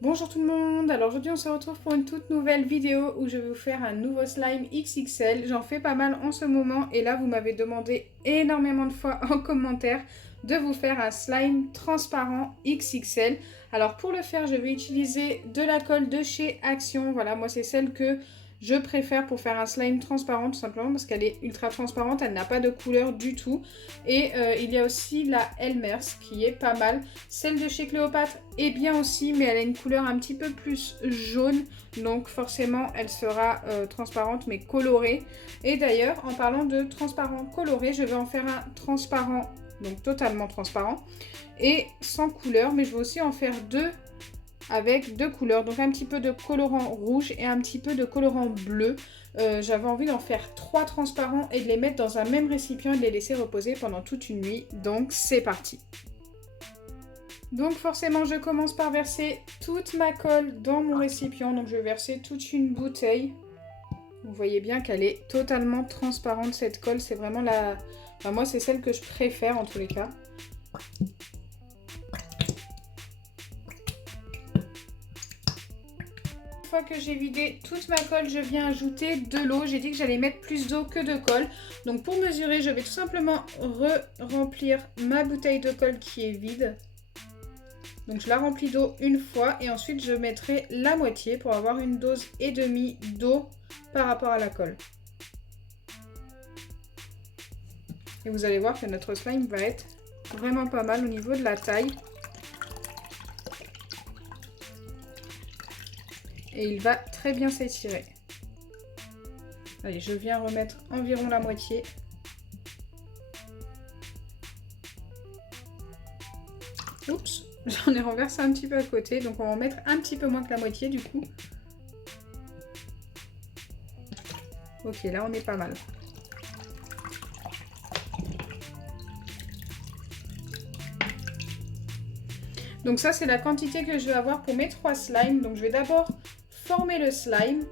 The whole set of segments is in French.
Bonjour tout le monde, alors aujourd'hui on se retrouve pour une toute nouvelle vidéo où je vais vous faire un nouveau slime XXL. J'en fais pas mal en ce moment et là vous m'avez demandé énormément de fois en commentaire de vous faire un slime transparent XXL. Alors pour le faire je vais utiliser de la colle de chez Action, voilà moi c'est celle que je préfère pour faire un slime transparent tout simplement parce qu'elle est ultra transparente, elle n'a pas de couleur du tout. Et il y a aussi la Elmer's qui est pas mal. Celle de chez Cléopâtre est bien aussi, mais elle a une couleur un petit peu plus jaune. Donc forcément, elle sera transparente mais colorée. Et d'ailleurs, en parlant de transparent coloré, je vais en faire un transparent, donc totalement transparent, et sans couleur. Mais je vais aussi en faire deux avec deux couleurs, donc un petit peu de colorant rouge et un petit peu de colorant bleu. J'avais envie d'en faire 3 transparents et de les mettre dans un même récipient et de les laisser reposer pendant toute une nuit. Donc c'est parti. Donc forcément je commence par verser toute ma colle dans mon récipient. Donc je vais verser toute une bouteille. Vous voyez bien qu'elle est totalement transparente cette colle. C'est vraiment la... Enfin, moi c'est celle que je préfère en tous les cas. Une fois que j'ai vidé toute ma colle, je viens ajouter de l'eau. J'ai dit que j'allais mettre plus d'eau que de colle. Donc pour mesurer, je vais tout simplement remplir ma bouteille de colle qui est vide. Donc je la remplis d'eau une fois et ensuite je mettrai la moitié pour avoir une dose et demie d'eau par rapport à la colle. Et vous allez voir que notre slime va être vraiment pas mal au niveau de la taille. Et il va très bien s'étirer. Allez, je viens remettre environ la moitié. Oups, j'en ai renversé un petit peu à côté, donc on va en mettre un petit peu moins que la moitié du coup. Ok, là on est pas mal. Donc ça c'est la quantité que je vais avoir pour mes 3 slimes. Donc je vais d'abord former le slime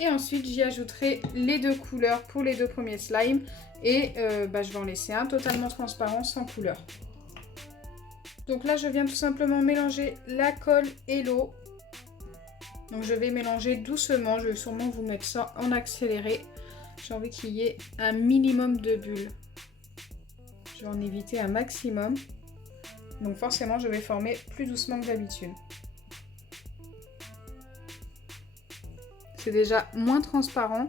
et ensuite j'y ajouterai les deux couleurs pour les deux premiers slimes et je vais en laisser un totalement transparent sans couleur. Donc là je viens tout simplement mélanger la colle et l'eau. Donc je vais mélanger doucement, je vais sûrement vous mettre ça en accéléré. J'ai envie qu'il y ait un minimum de bulles. Je vais en éviter un maximum. Donc forcément je vais former plus doucement que d'habitude. C'est déjà moins transparent,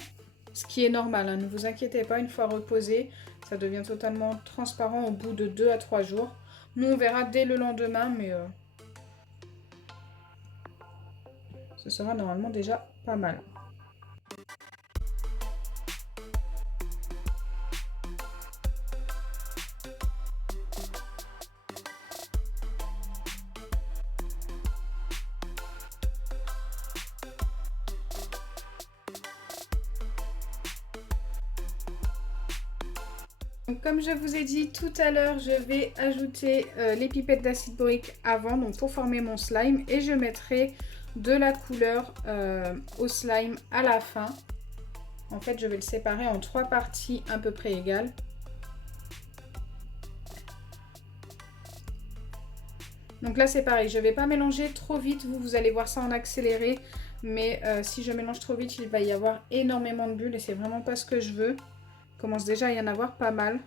ce qui est normal, hein. Ne vous inquiétez pas, une fois reposé, ça devient totalement transparent au bout de 2 à 3 jours. Nous on verra dès le lendemain, mais ce sera normalement déjà pas mal. Donc, comme je vous ai dit tout à l'heure, je vais ajouter les pipettes d'acide borique avant, donc pour former mon slime, et je mettrai de la couleur au slime à la fin. En fait, je vais le séparer en 3 parties à peu près égales. Donc là, c'est pareil, je ne vais pas mélanger trop vite, vous allez voir ça en accéléré, mais si je mélange trop vite, il va y avoir énormément de bulles et c'est vraiment pas ce que je veux. Il commence déjà à y en avoir pas mal.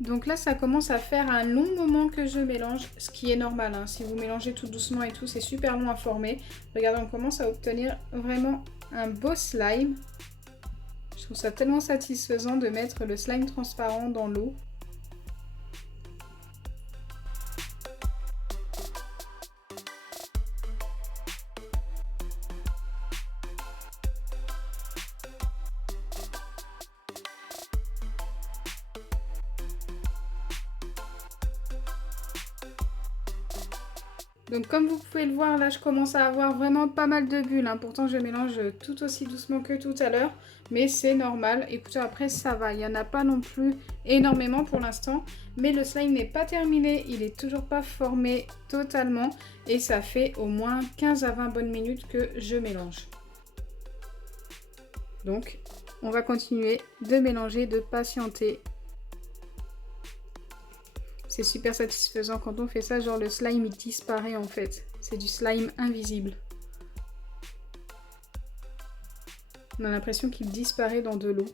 Donc là, ça commence à faire un long moment que je mélange, ce qui est normal, hein. Si vous mélangez tout doucement et tout, c'est super long à former. Regardez, on commence à obtenir vraiment un beau slime. Je trouve ça tellement satisfaisant de mettre le slime transparent dans l'eau. Donc comme vous pouvez le voir, là je commence à avoir vraiment pas mal de bulles. Hein. Pourtant je mélange tout aussi doucement que tout à l'heure. Mais c'est normal. Écoutez, après ça va. Il n'y en a pas non plus énormément pour l'instant. Mais le slime n'est pas terminé. Il n'est toujours pas formé totalement. Et ça fait au moins 15 à 20 bonnes minutes que je mélange. Donc on va continuer de mélanger, de patienter. C'est super satisfaisant quand on fait ça, genre le slime il disparaît en fait. C'est du slime invisible. On a l'impression qu'il disparaît dans de l'eau.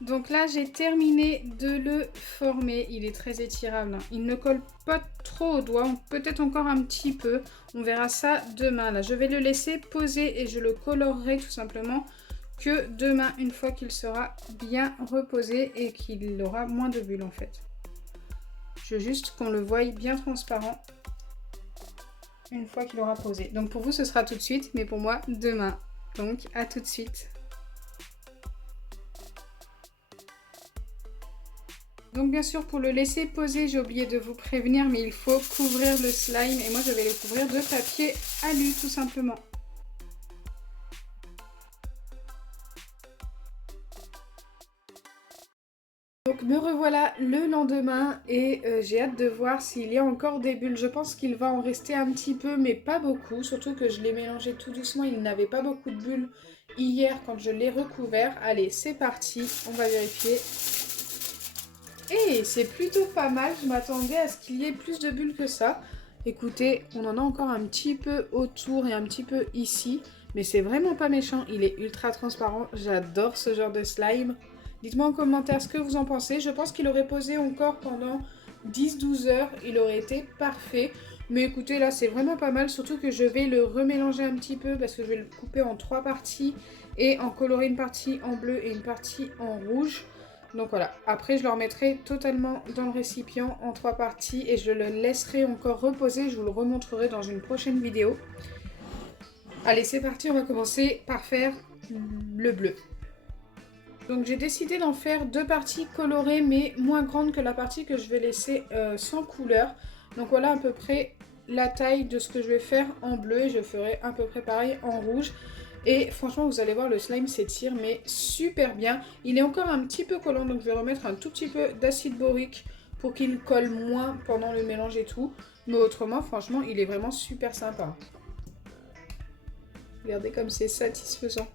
Donc là j'ai terminé de le former, il est très étirable. Il ne colle pas trop au doigt, peut-être encore un petit peu. On verra ça demain. Là je vais le laisser poser et je le colorerai tout simplement que demain, une fois qu'il sera bien reposé et qu'il aura moins de bulles en fait. Je veux juste qu'on le voie bien transparent une fois qu'il aura posé. Donc pour vous ce sera tout de suite, mais pour moi demain. Donc à tout de suite. Donc bien sûr pour le laisser poser, j'ai oublié de vous prévenir, mais il faut couvrir le slime et moi je vais le couvrir de papier alu tout simplement. Donc me revoilà le lendemain et j'ai hâte de voir s'il y a encore des bulles. Je pense qu'il va en rester un petit peu mais pas beaucoup. Surtout que je l'ai mélangé tout doucement. Il n'avait pas beaucoup de bulles hier quand je l'ai recouvert. Allez c'est parti, on va vérifier. Et c'est plutôt pas mal. Je m'attendais à ce qu'il y ait plus de bulles que ça. Écoutez, on en a encore un petit peu autour et un petit peu ici. Mais c'est vraiment pas méchant. Il est ultra transparent. J'adore ce genre de slime. Dites-moi en commentaire ce que vous en pensez. Je pense qu'il aurait posé encore pendant 10-12 heures. Il aurait été parfait. Mais écoutez, là, c'est vraiment pas mal. Surtout que je vais le remélanger un petit peu parce que je vais le couper en 3 parties et en colorer une partie en bleu et une partie en rouge. Donc voilà. Après, je le remettrai totalement dans le récipient en 3 parties et je le laisserai encore reposer. Je vous le remontrerai dans une prochaine vidéo. Allez, c'est parti. On va commencer par faire le bleu. Donc j'ai décidé d'en faire 2 parties colorées mais moins grandes que la partie que je vais laisser sans couleur. Donc voilà à peu près la taille de ce que je vais faire en bleu et je ferai à peu près pareil en rouge. Et franchement vous allez voir le slime s'étire mais super bien. Il est encore un petit peu collant donc je vais remettre un tout petit peu d'acide borique pour qu'il colle moins pendant le mélange et tout. Mais autrement franchement il est vraiment super sympa. Regardez comme c'est satisfaisant.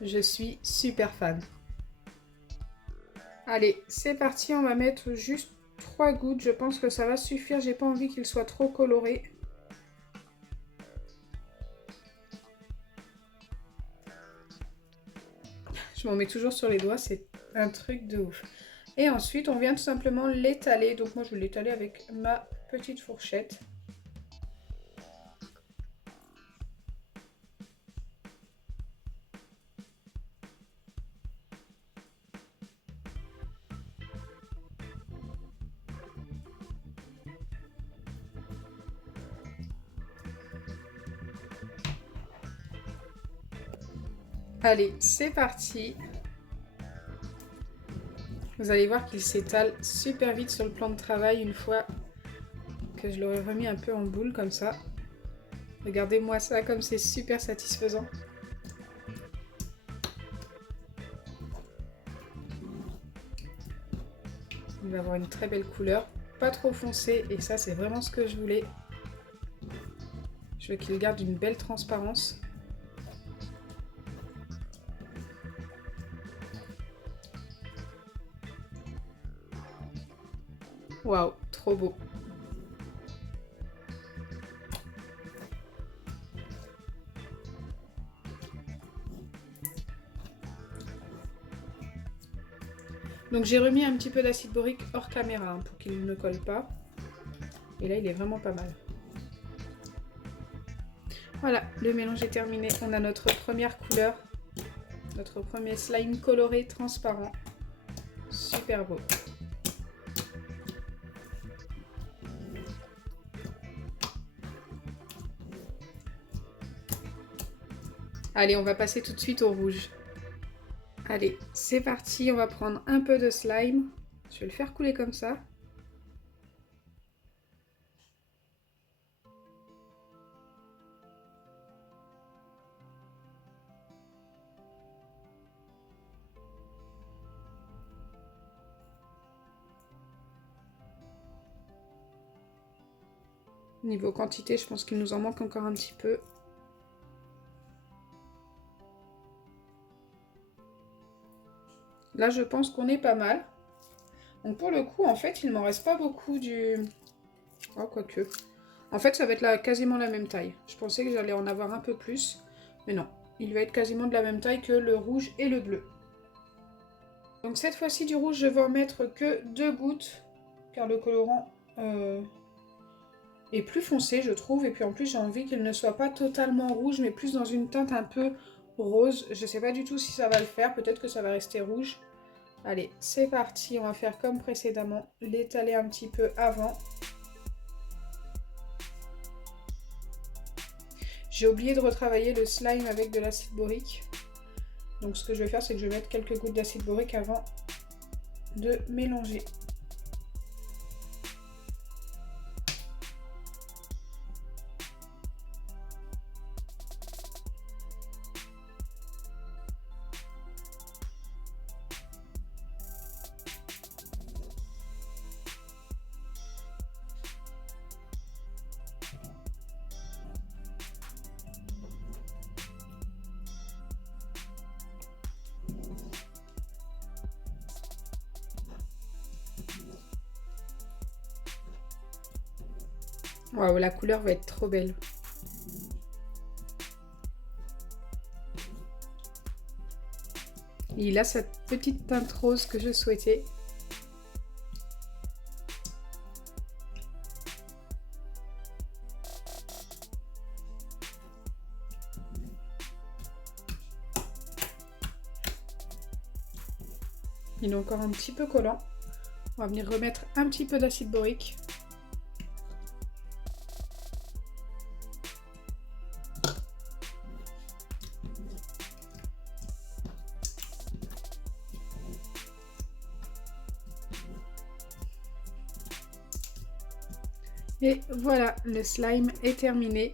Je suis super fan. Allez, c'est parti, on va mettre juste 3 gouttes. Je pense que ça va suffire, j'ai pas envie qu'il soit trop coloré. Je m'en mets toujours sur les doigts, c'est un truc de ouf. Et ensuite, on vient tout simplement l'étaler. Donc moi, je vais l'étaler avec ma petite fourchette. Allez, c'est parti. Vous allez voir qu'il s'étale super vite sur le plan de travail une fois que je l'aurai remis un peu en boule comme ça. Regardez-moi ça comme c'est super satisfaisant. Il va avoir une très belle couleur, pas trop foncé et ça c'est vraiment ce que je voulais. Je veux qu'il garde une belle transparence. Waouh, trop beau. Donc j'ai remis un petit peu d'acide borique hors caméra hein, pour qu'il ne colle pas. Et là il est vraiment pas mal. Voilà, le mélange est terminé. On a notre première couleur. Notre premier slime coloré transparent. Super beau. Allez, on va passer tout de suite au rouge. Allez, c'est parti, on va prendre un peu de slime. Je vais le faire couler comme ça. Niveau quantité, je pense qu'il nous en manque encore un petit peu. Là, je pense qu'on est pas mal. Donc pour le coup, en fait, il m'en reste pas beaucoup du... Oh, quoique. En fait, ça va être quasiment la même taille. Je pensais que j'allais en avoir un peu plus. Mais non, il va être quasiment de la même taille que le rouge et le bleu. Donc cette fois-ci, du rouge, je vais en mettre que 2 gouttes. Car le colorant est plus foncé, je trouve. Et puis en plus, j'ai envie qu'il ne soit pas totalement rouge, mais plus dans une teinte un peu rose. Je sais pas du tout si ça va le faire. Peut-être que ça va rester rouge. Allez, c'est parti, on va faire comme précédemment, l'étaler un petit peu avant. J'ai oublié de retravailler le slime avec de l'acide borique. Donc ce que je vais faire, c'est que je vais mettre quelques gouttes d'acide borique avant de mélanger. Waouh, la couleur va être trop belle. Il a cette petite teinte rose que je souhaitais. Il est encore un petit peu collant. On va venir remettre un petit peu d'acide borique. Et voilà, le slime est terminé.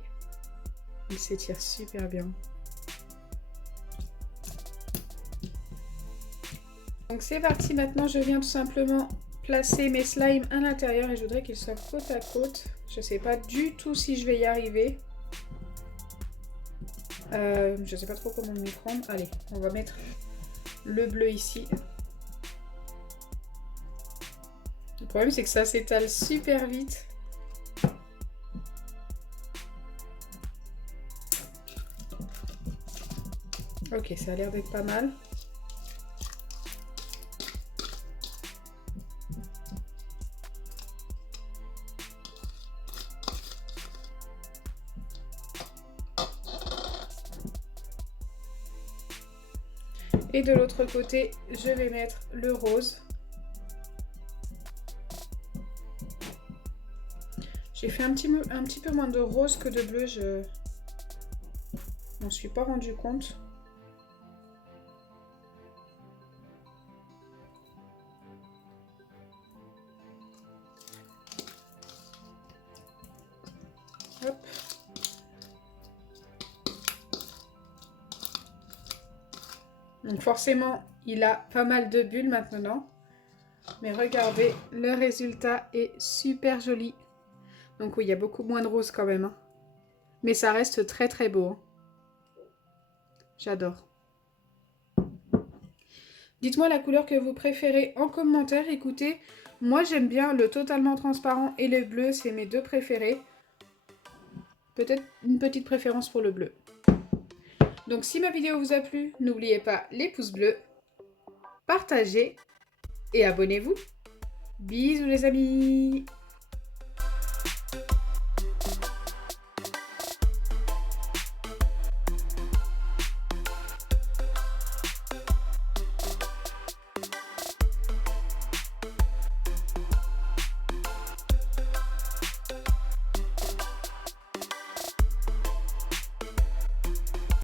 Il s'étire super bien. Donc c'est parti, maintenant je viens tout simplement placer mes slimes à l'intérieur et je voudrais qu'ils soient côte à côte. Je ne sais pas du tout si je vais y arriver. Je ne sais pas trop comment m'y prendre. Allez, on va mettre le bleu ici. Le problème c'est que ça s'étale super vite. Ok, ça a l'air d'être pas mal. Et de l'autre côté, je vais mettre le rose. J'ai fait un petit peu moins de rose que de bleu, je m'en suis pas rendu compte. Hop. Donc forcément, il a pas mal de bulles maintenant. Mais regardez, le résultat est super joli. Donc oui, il y a beaucoup moins de rose quand même. Hein. Mais ça reste très très beau. Hein. J'adore. Dites-moi la couleur que vous préférez en commentaire. Écoutez, moi j'aime bien le totalement transparent et le bleu, c'est mes deux préférés. Peut-être une petite préférence pour le bleu. Donc si ma vidéo vous a plu, n'oubliez pas les pouces bleus, partagez et abonnez-vous. Bisous les amis!